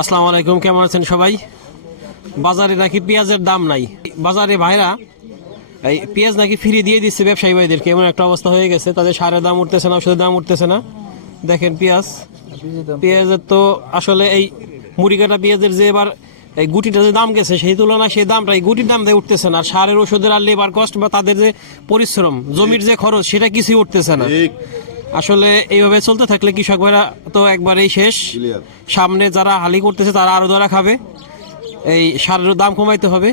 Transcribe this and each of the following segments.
আসসালামু আলাইকুম, কেমন আছেন সবাই? বাজারে নাকি পেঁয়াজের দাম নাই। বাজারে ভাইরা, এই পেঁয়াজ নাকি ফ্রি দিয়ে দিচ্ছে ব্যবসায়ী ভাইদেরকে এমন একটা অবস্থা হয়ে গেছে, তাদের সারের দাম উঠতেছে না ওষুধের দাম উঠতেছে না। দেখেন পেঁয়াজ। পেঁয়াজের তো আসলে এই মুড়ি কাটা পেঁয়াজের যে এবার এই গুটিটা যে দাম গেছে, সেই তুলনায় সেই দামটা এই গুটির দাম দিয়ে উঠতেছে না। আর সারের ওষুধের আর লেবার কস্ট বা তাদের যে পরিশ্রম, জমির যে খরচ, সেটা কিছুই উঠতেছে না। আসলে এইভাবে চলতে থাকলে কৃষক ভাইরা তো একবারেই শেষ। সামনে যারা হালি করতেছে তারা আরও ধরা খাবে। এই সারের দাম কমাইতে হবে।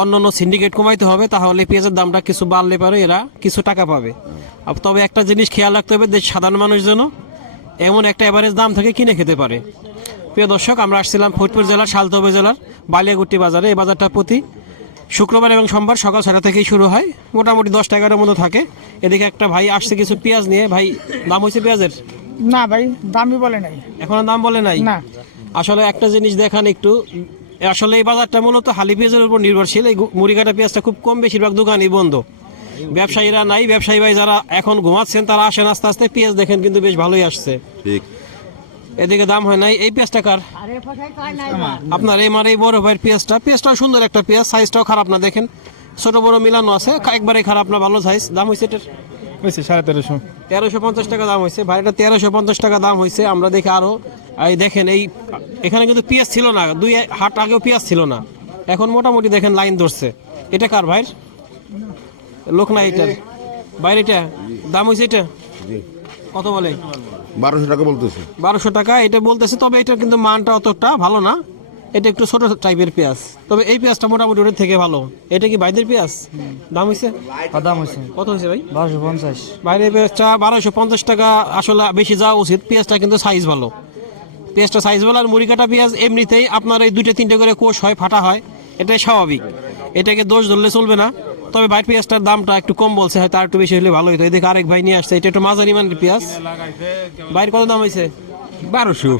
অন্য অন্য সিন্ডিকেট কমাইতে হবে তাহলে পেঁয়াজের দামটা কিছু বাড়লে পারে এরা কিছু টাকা পাবে। তবে একটা জিনিস খেয়াল রাখতে হবে যে সাধারণ মানুষ যেন এমন একটা অ্যাভারেজ দাম থেকে কিনে খেতে পারে। প্রিয় দর্শক আমরা আসছিলাম ফরিদপুর জেলার সালতা উপজেলার বালিয়াগুট্টি বাজারে। এই বাজারটা প্রতি শুক্রবার এবং সোমবার সকাল ছটা থেকেই শুরু হয়। মোটামুটি দশ টাকার মতো থাকে। এদিকে একটা ভাই আসছে কিছু পেঁয়াজ নিয়ে। ভাই দাম হয়েছে পেঁয়াজের? না ভাই দামই বলে নাই। এখনও দাম বলে নাই? না। আসলে একটা জিনিস দেখান একটু। আসলে এই বাজারটা মূলত হালি পেঁয়াজের উপর নির্ভরশীল। এই মুড়িকাটা পেঁয়াজটা খুব কম বেশিরভাগ দোকানই বন্ধ। ব্যবসায়ীরা নাই। ব্যবসায়ী ভাই যারা এখন ঘুমাচ্ছেন তারা আসেন আস্তে আস্তে। পেঁয়াজ দেখেন কিন্তু বেশ ভালোই আসছে। ঠিক। এদিকে দাম হয় নাই এই পেঁয়াজটা কার? আপনার এই মার এই বড় ভাইয়ের পেঁয়াজটা পেঁয়াজটাও সুন্দর একটা পেঁয়াজ সাইজটাও খারাপ না দেখেন। ছোট বড় মিলানো আছে একবারে খারাপ না ভালো সাইজ দাম হয়েছে এটার? হয়েছে সাড়ে তেরোশো। তেরোশো পঞ্চাশ টাকা দাম হয়েছে ভাইটা তেরোশো পঞ্চাশ টাকা দাম হয়েছে আমরা দেখি আরও এই দেখেন এই এখানে কিন্তু পেঁয়াজ ছিল না দুই হাট আগেও পেঁয়াজ ছিল না। এখন মোটামুটি দেখেন লাইন ধরছে। এটা কার ভাইয়ের? লোক না এটার বাইরে এটা? দাম হয়েছে এটা? কত বলে? বারোশো টাকা বলতেছে। বারোশো টাকা এটা বলতেছে তবে এটার কিন্তু মানটা অতটা ভালো না। এটা একটু ছোট টাইপের পেঁয়াজ। তবে এই পেঁয়াজটা মোটামুটি ওটার থেকে ভালো। এটা কি বাইদের পেঁয়াজ? দাম হয়েছে? দাম হয়েছে। কত হয়েছে ভাই? বারোশো পঞ্চাশ। বাইরে পেঁয়াজটা বারোশো পঞ্চাশ টাকা আসলে বেশি যাওয়া উচিত। পেঁয়াজটা কিন্তু সাইজ ভালো। পেঁয়াজটা সাইজ ভালো আর মুড়ি কাটা পেঁয়াজ এমনিতেই আপনার এই দুইটা তিনটে করে কোষ হয় ফাটা হয়। এটাই স্বাভাবিক। এটাকে দোষ ধরলে চলবে না। তবে বাইর পেঁয়াজটার দামটা একটু কম বলছে হয়তো আর একটু বেশি হলে ভালো হতো এদিকে আরেক ভাই নিয়ে আসছে এটা একটু মাঝারি মানের পেঁয়াজ। বাইর কত দাম হয়েছে বারোশো।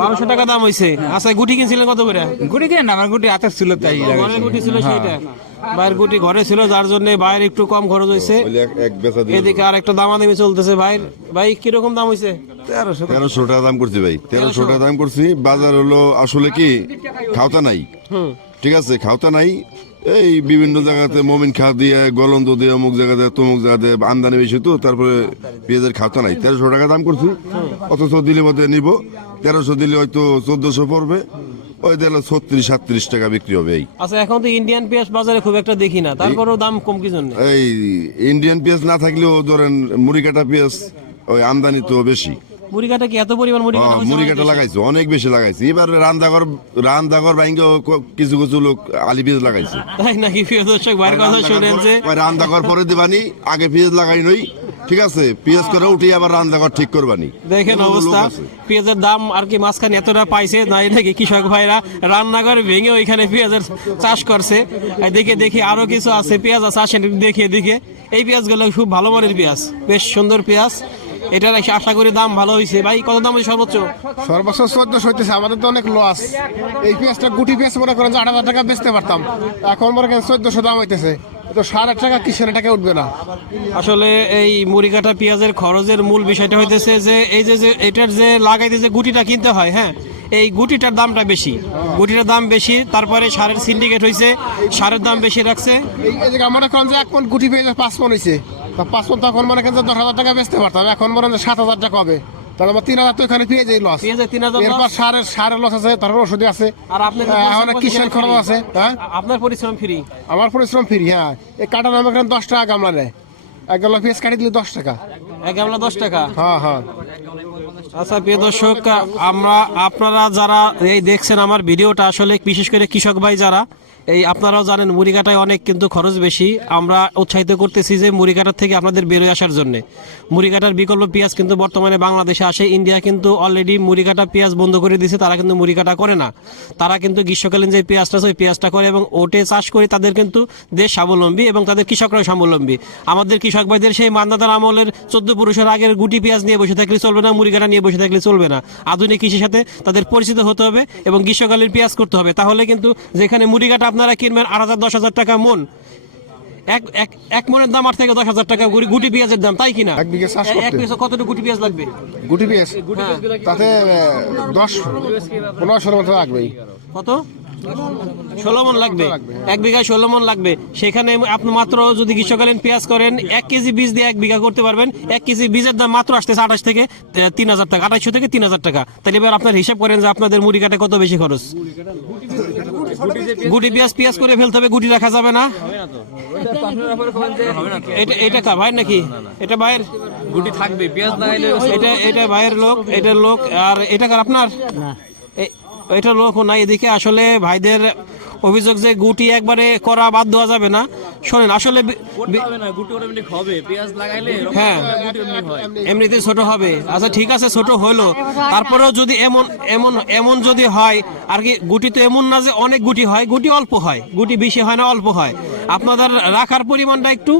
বারোশো টাকা দাম হয়েছে আচ্ছা গুটি কিনছিলেন কত করে? গুটি কেন আমার গুটি হাতের ছিল তাই। ঘরের গুটি ছিল সেইটা। বাইরের গুটি ঘরে ছিল যার জন্য বাইরে একটু কম খরচ হয়েছে এদিকে আর একটা দামাদামি চলতেছে। ভাই ভাই কীরকম দাম হয়েছে তেরোশো। তেরোশো টাকা দাম করছি ভাই। তেরোশো টাকা দাম করছি। বাজার হলো আসলে কি খাওতা নাই। হুম। ঠিক আছে খাওতা নাই। এই বিভিন্ন জায়গাতে মমিন খা দিয়ে গলন্দ দিয়ে অমুক জায়গা জায়গাতে তমুক জায়গা জায়গাতে আমদানি বেশি তো তারপরে পেঁয়াজের খাওতা নাই। তেরোশো টাকা দাম করছি। অথচ দিলে বোধহয় নিব। তেরোশো দিলে হয়তো চোদ্দশো পড়বে। ওই দিলে ছত্রিশ সাতত্রিশ টাকা বিক্রি হবে এই। আচ্ছা এখন তো ইন্ডিয়ান পেঁয়াজ বাজারে খুব একটা দেখি না। তারপরেও দাম কম কি জন্য? এই ইন্ডিয়ান পেঁয়াজ না থাকলেও ধরেন মুড়ি কাটা পেঁয়াজ ওই আমদানি তো বেশি। মুড়ি কাটা কি এত পরিমাণ মুড়ি কাটা হ্যাঁ, হয়েছে মুড়ি অনেক কাটা বেশি? লাগাইছে অনেক বেশি লাগাইছে। এবার রান্দাঘর রান্দাঘর ভাঙ্গে কিছু কিছু লোক আলি লাগাইছে। তাই নাকি প্রিয় দর্শক ভাইয়ের কথা শুনেন যে রান্দাঘর পরে দিবানি আগে পেঁয়াজ লাগাই নই ঠিক আছে? পেঁয়াজ করে উঠি আবার ঠিক করবানি। দেখেন অবস্থা পেঁয়াজের দাম আর কি মাঝখানে এতটা পাইছে নাই নাকি কৃষক ভাইরা? রান্নাঘর ভেঙে ওইখানে পেঁয়াজের চাষ করছে। দেখে দেখি আরও কিছু আছে পেঁয়াজ আছে আসেন দেখে দেখে। এই পেঁয়াজগুলো খুব ভালো মানের পেঁয়াজ বেশ সুন্দর পেঁয়াজ। এটার আশা করি দাম ভালো হয়েছে ভাই কত দাম হয়েছে সর্বোচ্চ? সর্বোচ্চ চোদ্দশো হইতেছে আমাদের তো অনেক লস এই পেঁয়াজটা গুটি পেঁয়াজ মনে করেন যে আট হাজার টাকা বেচতে পারতাম। এখন মনে করেন চোদ্দশো দাম হইতেছে। তো সাড়ে আট টাকা কিসের টাকা উঠবে না। আসলে এই মুড়ি কাটা পেঁয়াজের খরচের মূল বিষয়টা হইতেছে যে এই যে যে এটার যে লাগাইতে যে গুটিটা কিনতে হয় হ্যাঁ এই গুটিটার দামটা বেশি। গুটিটার দাম বেশি তারপরে সারের সিন্ডিকেট হয়েছে সারের দাম বেশি রাখছে। মনে করেন যে এক মন গুটি পেঁয়াজ পাঁচ মন হয়েছে তা পাঁচ মন তখন মনে করেন যে দশ হাজার টাকা বেচতে পারতাম। এখন মনে হয় সাত হাজার টাকা হবে তাহলে আমার তিন হাজার তো এখানে লস পেঁয়াজের তিন হাজার এরপর সারের সারের লস আছে তারপর ওষুধে আছে। আর আপনার কিসের খরচ আছে? হ্যাঁ? আপনার পরিশ্রম ফ্রি আমার পরিশ্রম ফ্রি হ্যাঁ। এই কাটা নামে এখানে দশ টাকা গামলা নেয়। এক গামলা পেঁয়াজ কাটি দিলে দশ টাকা। এক গামলা দশ টাকা? হ্যাঁ হ্যাঁ। আচ্ছা প্রিয় দর্শক, আমরা, আপনারা যারা এই দেখছেন আমার ভিডিওটা, আসলে বিশেষ করে কৃষক ভাই যারা, এই আপনারাও জানেন মুড়ি কাটায় অনেক কিন্তু খরচ বেশি। আমরা উৎসাহিত করতেছি যে মুড়ি কাটার থেকে আপনাদের বেরোয় আসার জন্য। মুড়ি কাটার বিকল্প পেঁয়াজ কিন্তু বর্তমানে বাংলাদেশে আসে। ইন্ডিয়া কিন্তু অলরেডি মুড়ি কাটা পেঁয়াজ বন্ধ করে দিয়েছে, তারা কিন্তু মুড়ি কাটা করে না। তারা কিন্তু গ্রীষ্মকালীন যে পেঁয়াজটা আছে, ওই পেঁয়াজটা করে এবং ওটে চাষ করে তাদের কিন্তু দেশ স্বাবলম্বী এবং তাদের কৃষকরাও স্বাবলম্বী। আমাদের কৃষক ভাইদের সেই মান্দাতার আমলের চোদ্দ পুরুষের আগের গুটি পেঁয়াজ নিয়ে বসে থাকলে চলবে না মুড়ি কাটা নিয়ে বসে থাকলে চলবে না। আধুনিক কৃষির সাথে তাদের পরিচিত হতে হবে এবং গ্রীষ্মকালীন পেঁয়াজ করতে হবে। তাহলে কিন্তু যেখানে মুড়ি কাটা আপনারা কিনবেন আট হাজার দশ হাজার টাকা মন। এক এক এক মনের দাম আট থেকে দশ হাজার টাকা গুটি পেঁয়াজের দাম তাই কিনা? এক বিঘে চাষ এক গুটি পেঁয়াজ লাগবে? গুটি পেঁয়াজ। তাতে দশ মতো লাগবেই। কত? ষোলো মন লাগবে। এক বিঘায় ষোলো মন লাগবে। সেখানে আপনি মাত্র যদি গ্রীষ্মকালীন পেঁয়াজ করেন এক কেজি বীজ দিয়ে এক বিঘা করতে পারবেন। এক কেজি বীজের দাম মাত্র আসতেছে আঠাশ থেকে তিন হাজার টাকা আঠাশশো থেকে তিন হাজার টাকা। তাহলে এবার আপনার হিসাব করেন যে আপনাদের মুড়ি কাটে কত বেশি খরচ। গুটি পেঁয়াজ পেঁয়াজ করে ফেলতে হবে গুটি রাখা যাবে না। এটা এটা ভাইয়ের নাকি? এটা ভাইয়ের? গুটি থাকবে পেঁয়াজ না এটা এটা ভাইয়ের লোক এটা লোক আর এটা কার আপনার? এটা লোক নাই। এদিকে আসলে ভাইদের অভিযোগ যে গুটি একবারে করা বাদ দেওয়া যাবে না। শোনেন আসলে হ্যাঁ। এমনিতে ছোট হবে। আচ্ছা ঠিক আছে ছোট হলো তারপরেও যদি এমন এমন এমন যদি হয় আর কি গুটি তো এমন না যে অনেক গুটি হয় গুটি অল্প হয়। গুটি বেশি হয় না অল্প হয়। আপনাদের রাখার পরিমাণটা একটু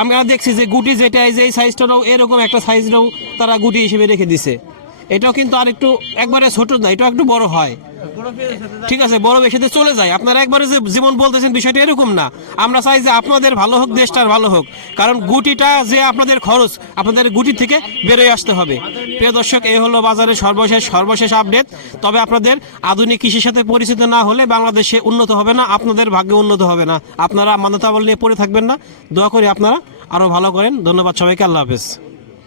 আমরা দেখছি যে গুটি যেটা এই যে সাইজটাও এরকম একটা সাইজটাও তারা গুটি হিসেবে রেখে দিছে। এটাও কিন্তু আর একটু একবারে ছোট না, এটাও একটু বড় হয়। ঠিক আছে, বড় বেশিতে চলে যায়। আপনারা একবারে যে যেমন বলতেছেন বিষয়টা এরকম না। আমরা চাই যে আপনাদের ভালো হোক, দেশটার ভালো হোক। কারণ গুটিটা যে আপনাদের খরচ, আপনাদের গুটি থেকে বেরোয় আসতে হবে। প্রিয় দর্শক এই হলো বাজারের সর্বশেষ সর্বশেষ আপডেট। তবে আপনাদের আধুনিক কৃষির সাথে পরিচিত না হলে বাংলাদেশে উন্নত হবে না, আপনাদের ভাগ্যে উন্নত হবে না। আপনারা মান্যতাবল নিয়ে পড়ে থাকবেন না। দোয়া করি আপনারা আরও ভালো করেন। ধন্যবাদ সবাইকে, আল্লাহ হাফেজ।